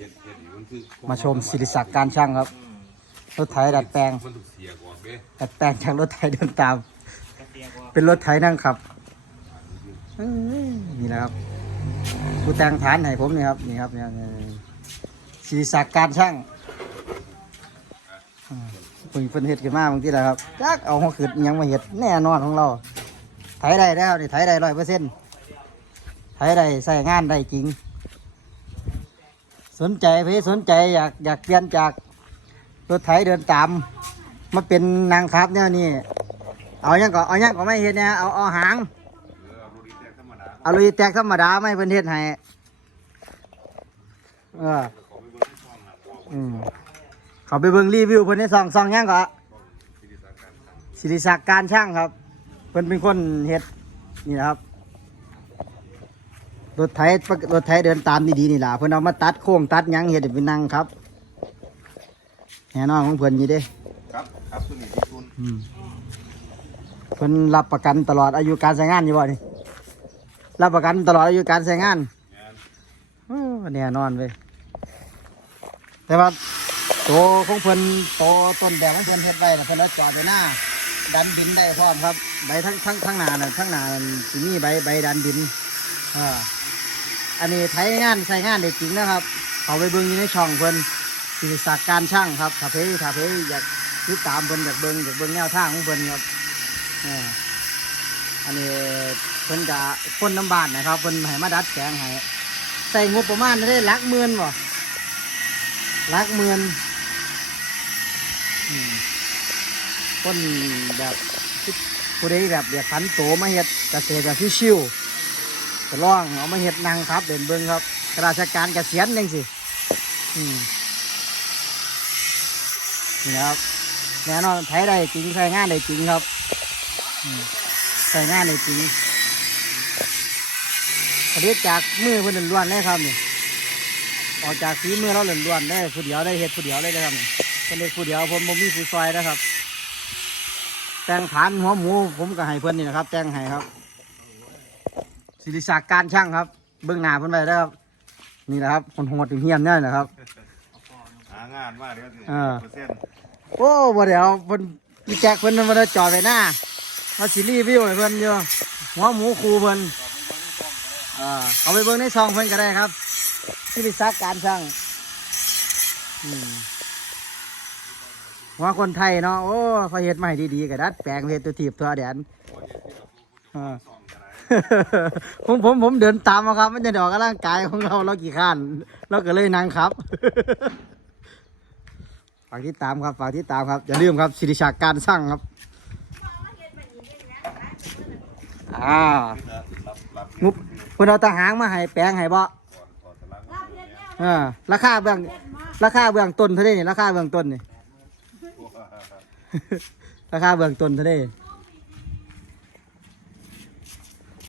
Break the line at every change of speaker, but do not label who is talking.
เฮ็ดเฮ็ดอยู่มันคือ
มาชมศิริศักดิ์การช่างครับ รถไถดัดแปลง
มันถูกเสียกออกเด้
ดัดแปลงจากรถไถเดินตาม เป็นรถไถนั่งขับเอ้ยนี่แหละครับผู้แต่งฐานให้ผมนี่ครับนี่ครับเนี่ยเนี่ยศิริศักดิ์การช่างอ่าเพิ่งเพิ่นเฮ็ดขึ้นมาบางทีแหละครับจักเอาหัวขืดอิหยังมาเฮ็ดแน่นอนของเราไถได้แล้วนี่ไถได้ร้อยเปอร์เซ็นต์ไถได้ใส่งานได้จริง สนใจพี่สนใจอยากอยากเปลี่ยนจากรถไถเดินตามมาเป็นนางครับเนี่ยนี่ เอายังก็เอายังก็ไม่เห็นเนี่ยเอาเอาหาง
เอาโรดีแตกธรรมา
เอาลุยแตกธรรมดาไม่เพิ่นเฮ็ดให้เออ
อื
มเขาไปเบิ่งรีวิวเพิ่นในซองซองยังก็
ศิริศักดิ์การสั่ง
ศิริศักดิ์การช่างครับเพิ่นเป็นคนเฮ็ดนี่นะครับ รถไถรถไถเดินตามดีๆนี่ล่ะเพิ่นเอามาตัดโค้งตัดหยังเฮ็ดให้เป็นนางครับแน่นอนของเพิ่นนี่เด้
ครับครับตัวนี้ที่ทุน
อืมเพิ่นรับประกันตลอดอายุการใช้งานอยู่บ่นี่รับประกันตลอดอายุการใช้งาน
งาน
เออแน่นอนเว้ยแต่ว่าโตของเพิ่นโตต้นแบบของเพิ่นเฮ็ดไว้น่ะเพิ่นเอาจอดไว้หน้า ดันดินได้พร้อมครับ ใบทั้งทั้งทั้งหน้าน่ะทั้งหน้าน่ะสิมีใบใบดันดินอ่า อันนี้ใช้งานใช้งานได้จริงนะครับเขาไปเบิ่งอยู่ในช่องเพิ่นศิริศักดิ์การช่างครับถ้าเพถ้าเพอยากติดตามเพิ่นอยากเบิ่งอยากเบิ่งแนวทางของเพิ่นครับอ่าอันนี้เพิ่นกะคนน้ำบานนะครับเพิ่นให้มาดัดแปลงให้ใส่งบประมาณได้ลักหมื่นบ่ลักหมื่นอืมคนแบบผู้ใดแบบอยากผันโตมาเฮ็ดเกษตรแบบชิวๆ จะลองเอามาเฮ็ดนางครับเด่นเบิ่งครับราชการเกษียณจังสิอืมนี่นะครับแน่นอนใช้ได้จริงใช้งานได้จริงครับใช้งานได้จริงผลิตจากมือเพิ่นล้วนๆเลยครับนี่ออกจากฝีมือเราล้วนได้ผู้เดียวได้เฮ็ดผู้เดียวเลยครับนี่เป็นเด็กผู้เดียวผมบ่มีผู้ซอยนะครับ แต่งฐานหัวหมู ผมก็ให้เพื่อนนี่นะครับ แต่งให้ครับ ศิริศักดิ์การช่างครับ เบื้องหน้าเพื่อนไปแล้วครับนี่แหละครับคนโหดเฮี้ยนๆนี่แหละครับ
หางานมาเดี๋ยวสิ
เออ
เปอร์เซ็นต์
โอ้บ่เดี๋ยวเพิ่นพี่แจ็คเพิ่นมาได้จอดไปหน้ามาสิรีวิวให้เพิ่นอยู่หัวหมูคูเพิ่นอ่าเอาไปเบิ่งในซองเพิ่นก็ได้ครับศิริศักดิ์การช่างอืมหัวคนไทยเนาะโอ้เขาเฮ็ดมาให้ดีๆก็ดัดแปลงเฮ็ดตัวถีบตัวแดนอ่า
ช่องอะไร
ผมผมผมเดินตามมาครับ มันจะดอกกำลังกายของเราเรากี่ขั้นเราก็เลยนั่งครับ ฝากที่ตามครับ ฝากที่ตามครับ อย่าลืมครับสิริชาการสร้างครับอ่างุบเพิ่นเอาตะหางมาให้แปลงให้บ่
อ่ารางงานเนี่ย
เออราคาเบื้องราคาเบื้องต้นเท่าไหร่นี่ราคาเบื้องต้นนี่ราคาเบื้องต้นเท่าไหร่